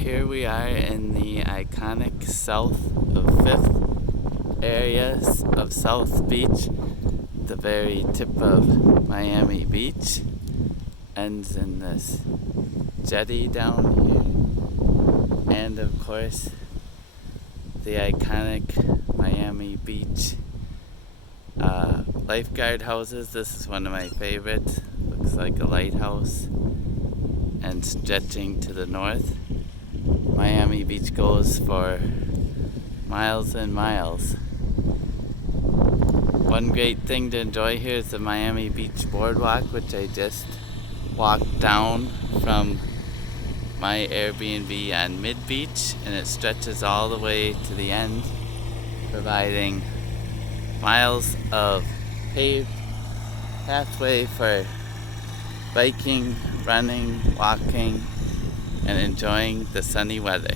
here we are in the iconic south of 5th areas of South Beach. The very tip of Miami Beach ends in this jetty down here. And of course, the iconic Miami Beach lifeguard houses. This is one of my favorites. Looks like a lighthouse. And stretching to the north, Miami Beach goes for miles and miles. One great thing to enjoy here is the Miami Beach Boardwalk, which I just walked down from my Airbnb on Mid Beach, and it stretches all the way to the end, providing miles of paved pathway for biking, running, walking, and enjoying the sunny weather.